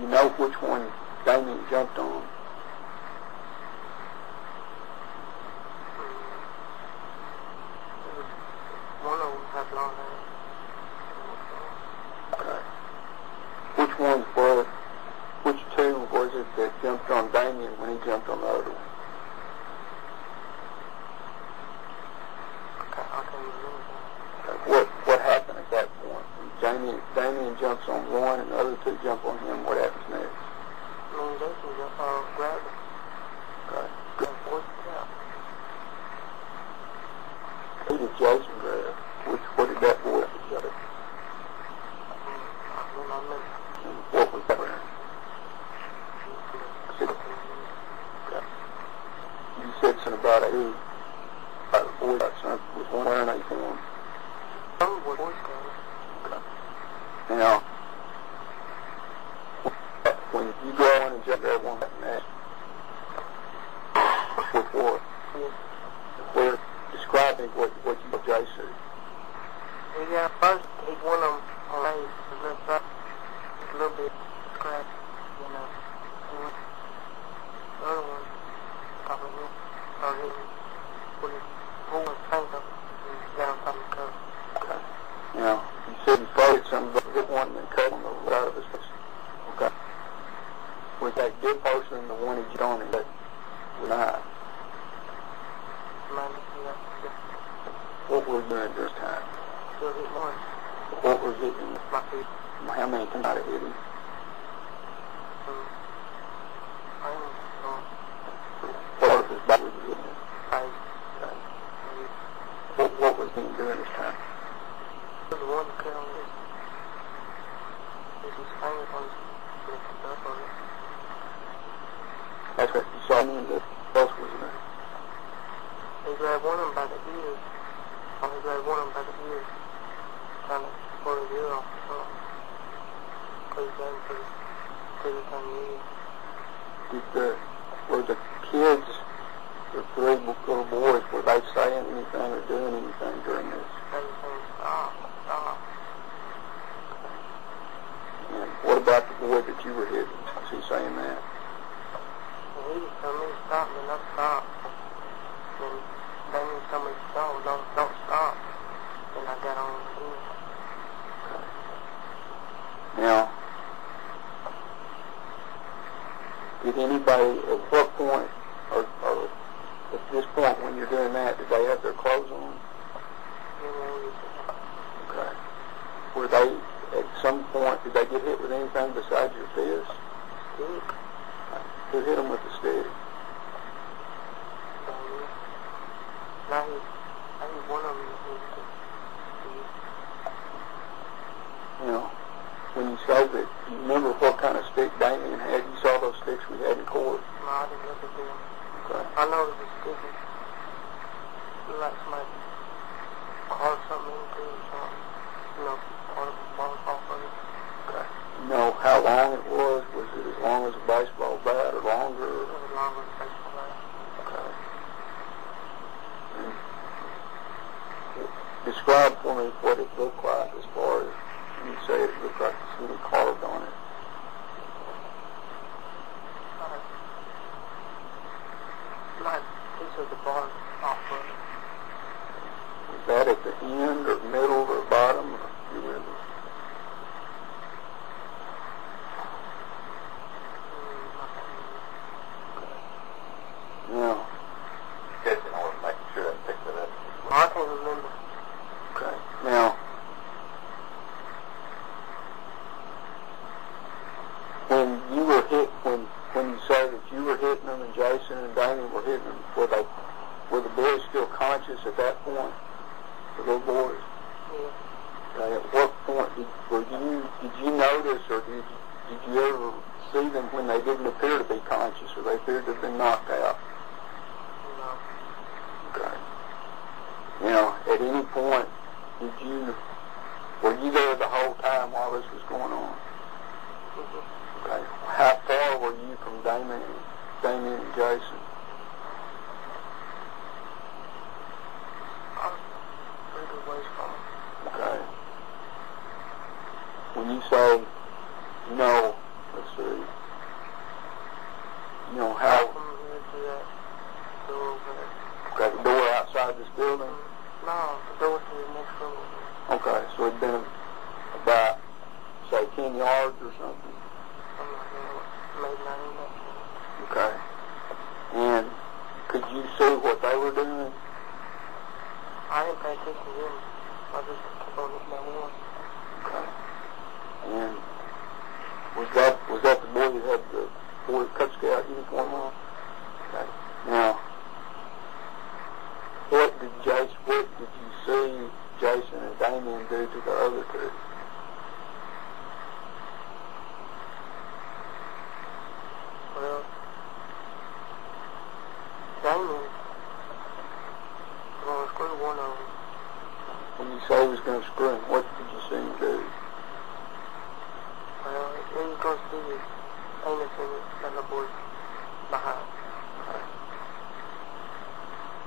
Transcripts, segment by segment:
you know which one Damien jumped on? One of them had long hair. Okay. Which ones were, which two was it that jumped on Damien when he jumped on the other one? Okay, I can't remember. Okay. What happened at that point? When Damien jumps on one and the other two jump on him, what happens next? Jason grabbed him. Okay. And forced it out. Who did Jason grab? What did that boy do? What was that wearing? Okay. You said something about a who? About a boy, was one wearing a uniform? Some were Boy Scouts. Okay. Now, when you go on and jump that one match, before, we're describing what you Jay said. Yeah, first he won them on legs, a little bit scratched, you know. The other one, probably started pulling his tank up and got on top of the cover. Okay. Now, you said you probably some hit one and cut on the right of his face. Okay. Was that good person the one he jumped on and that was not? What was doing this time? Still hit one. What was hitting? My feet. How many times did it hit him? I don't know. What part of his body was hitting him? Face. Okay. What was he doing this time? The one that cut on this. His fingers on his lifted up on it. That's what you saw me and the else was there. He grabbed one of them by the ears. He grabbed one of them by the ears. Trying to pull his ear off the front. Because he's waiting for the time of year. Were the kids, the three little boys, were they saying anything or doing anything during this? They were saying, stop, stop. And what about the boy that you were hitting? Was he saying that? And he just told me to stop, and I stopped. And Damien told me to stop, don't stop. And I got on again. Now, did anybody, at what point, or at this point when you're doing that, did they have their clothes on? Okay. Were they, at some point, did they get hit with anything besides your fist? Stick. Who hit them with the stick? I hit one of them with the stick. You know, when you say that, you remember what kind of stick Damien had? You saw those sticks we had in court? No, I didn't look at them. Okay. I know it was a stick. It like somebody carved something into it or something. You know, part of the ball off of it. Okay. You know how long it was? Was it as long as a baseball bat or longer? It was longer than a baseball bat. Okay. And describe for me what it looked like as far as you say it looked like something carved on it. Like piece of the bar off of it. Was that at the end or middle or bottom? Or you remember? Now, Guessing I was making sure I picked it up. I can't remember. okay. Now, when you were hit, when you say that you were hitting them and Jason and Damien were hitting them, were the boys still conscious at that point? The little boys? Yeah. Okay. At what point did you notice, or did you ever see them when they didn't appear to be conscious, or they appeared to have been knocked out? No. Okay. Now, at any point, were you there the whole time while this was going on? Mm-hmm. Okay. How far were you from Damien and Jason? I was pretty good ways from it. Okay. When you say no, let's see. yards or something? Something like that. Maybe not in that. Okay. And could you see what they were doing? I didn't pay attention to them. I just kept on looking at one. Okay. And was that the boy that had the Boy Cub Scout uniform on? Okay. Now, what did you see Jason and Damien do to the other two? Well, Damien was going to screw one of them. When you say he was going to screw him, what did you see him do? Well, he was going to see his penis in that little boy's behind.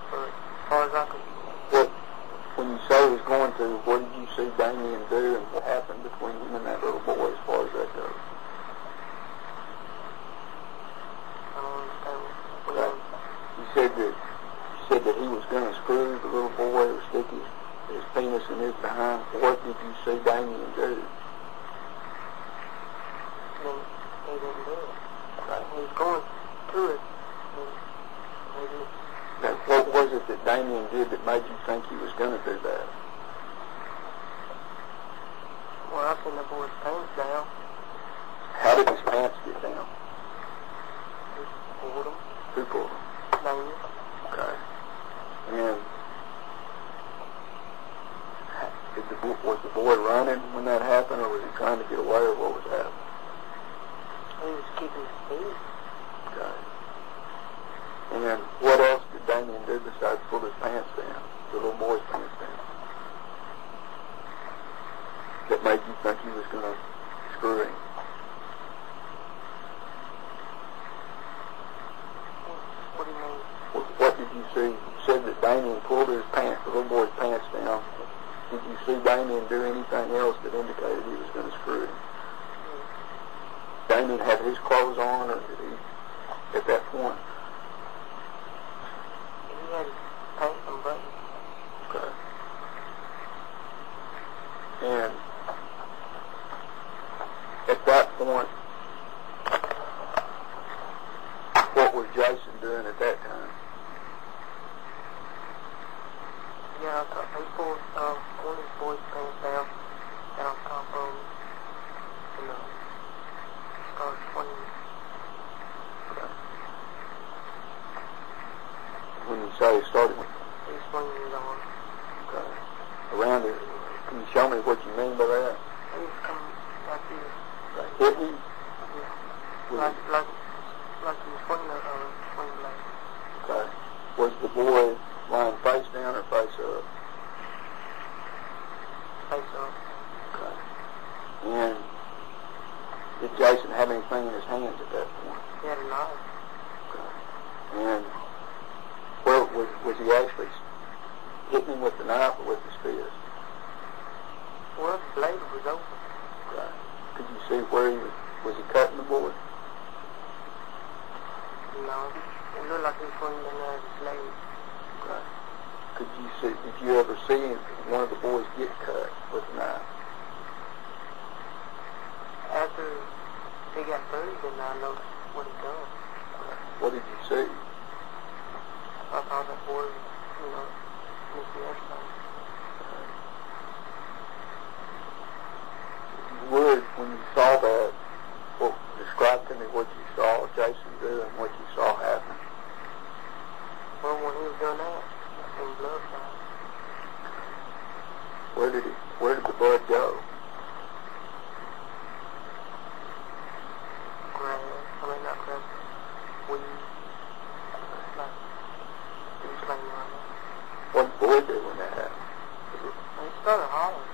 But as far as I could... When you say he was going to, what did you see Damien do and what happened between him and that little boy as far as that goes? I don't understand what Okay. You said that he was going to screw the little boy or stick his penis in his behind. What did you see Damien do? He didn't do it. Okay. He was going to it. He didn't. Now, what was it that Damien did that made you think he was going to do that? Well, I seen the boy's pants down. How did his pants get down? He pulled them. Who pulled them? Damien. Okay. And was the boy running when that happened, or was he trying to get away, or what was happening? He was keeping his feet. Okay. And what else did Damien do besides pull his pants down, the little boy's pants down, that made you think he was going to screw him? What do you mean? What did you see? You said that Damien pulled his pants, the little boy's pants down. Did you see Damien do anything else that indicated he was going to screw him? Damien had his clothes on, or did he, at that point? He had his pants and buttons. Okay. And at that point, what was Jason doing at that time? Yeah, he pulled one of his boys' pants down on top of him, and started swinging. Okay. When you say he started, He was swinging his arm. okay, around it, can you show me what you mean by that? He was coming like this. Like hit me? Yeah. Like he was swinging a swing blade. Okay. Was the boy lying face down or face up? Face up. Okay. And did Jason have anything in his hands at that point? He had a knife. Okay. And where was he actually hitting him with the knife or with his fist? Well, the blade was open. Okay. Could you see where was he cutting the boy? No, it looked like he was swinging in there with his leg. Okay. Did you ever see one of the boys get cut with a knife? After he got bruised, and I noticed what he done. What did you see? I thought that boy was, missing everything. If you would, when you saw that, describe to me what you saw Jason do and what you saw happen. Well, when he was doing that, I seen blood fly. Where did the blood go? Not grass, weed. Like, he was laying around there. What did the boy do when that happened? And he started hollering.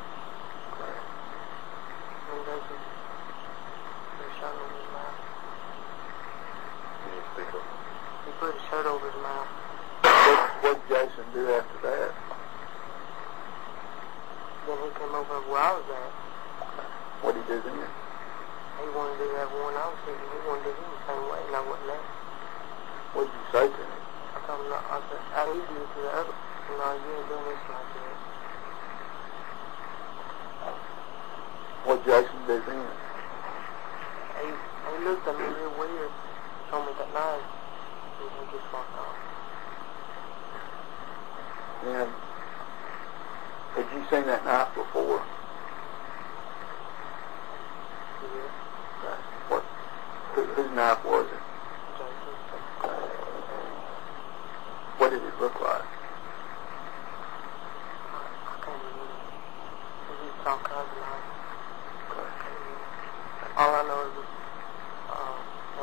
Okay. And they just put a shirt over his mouth. Can you speak up? He put a shirt over his mouth. What did Jason do after that? Then he came over where I was at. What did he do then? He wanted to do that one I was hitting. He wanted to do him the same way, and I wouldn't let him. What did you say to him? I told him, I said, how do you do it to the other? No, you ain't doing this like that. What did Jason do then? seen that knife before? Yeah. Okay. Whose knife was it? Jason. Okay. What did it look like? I can't remember. It was some kind of knife. Okay. All I know is it's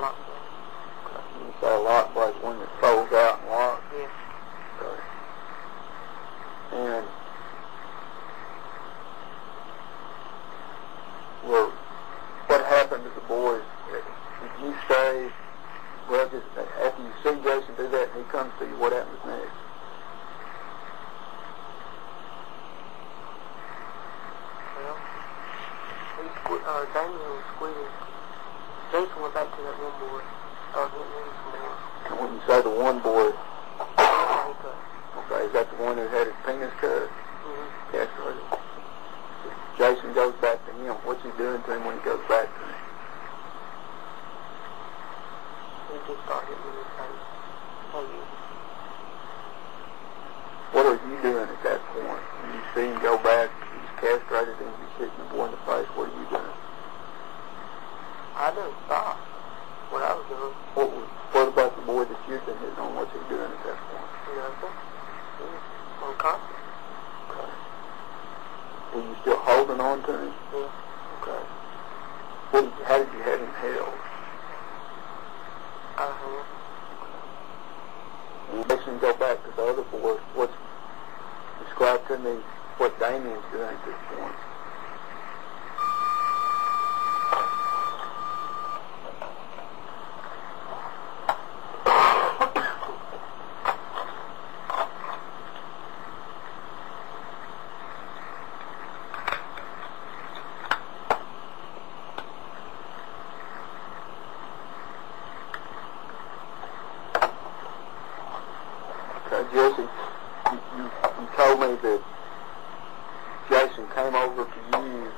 lock gun. Okay. You say a lock like one that folds out and locks? Yeah. Okay. And well, what happened to the boys? Did you stay? Well, just after you see Jason do that, and he comes to you, what happens next? Well, Damien was squealing. Jason went back to that one boy, started hitting him some more. And when you say the one boy, He cut. okay, is that the one who had his penis cut? Mm-hmm. Castrated. Jason goes back to him. What's he doing to him when he goes back to him? He just started hitting him in the face. What are you doing at that point? When you see him go back, he's castrated and he's hitting the boy in the face, what are you doing? I didn't stop what I was doing. What about the boy that you've been hitting on? What's he doing at that point? Nothing. He was unconscious. Okay. Were you still holding on to him? Yeah. Okay. How did you have him held? Out of hand. And Jason, go back to the other boys. Describe to me what Damien's doing at this point. Jessie, you told me that Jason came over to you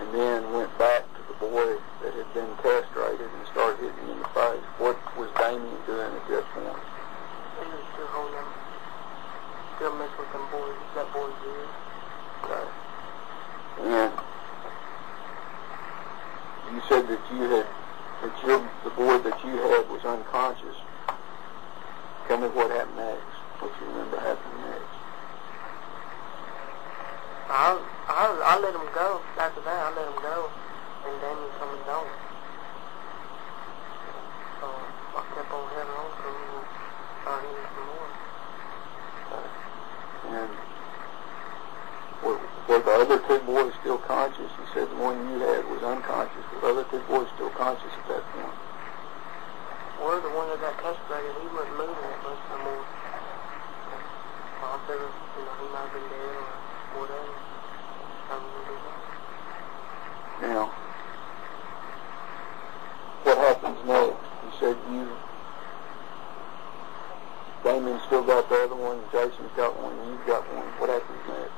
and then went back to the boy that had been castrated and started hitting him in the face. What was Damien doing at that point? He was still holding him. Still messing with them boys. That boy's ears. Okay. And you said that the boy that you had was unconscious. Tell me what happened next. What you remember happening next? I let him go. After that, I let him go. And Damien coming down. So I kept on heading on to him and started hitting some more. Okay. And were the other two boys still conscious? You said the one you had was unconscious. Were the other two boys still conscious at that point? Well, the one that got castrated, he wasn't moving that much no more. I figured, he might have been dead or whatever. Now, what happens next? You said Damien still got the other one, Jason's got one, you've got one. What happens next?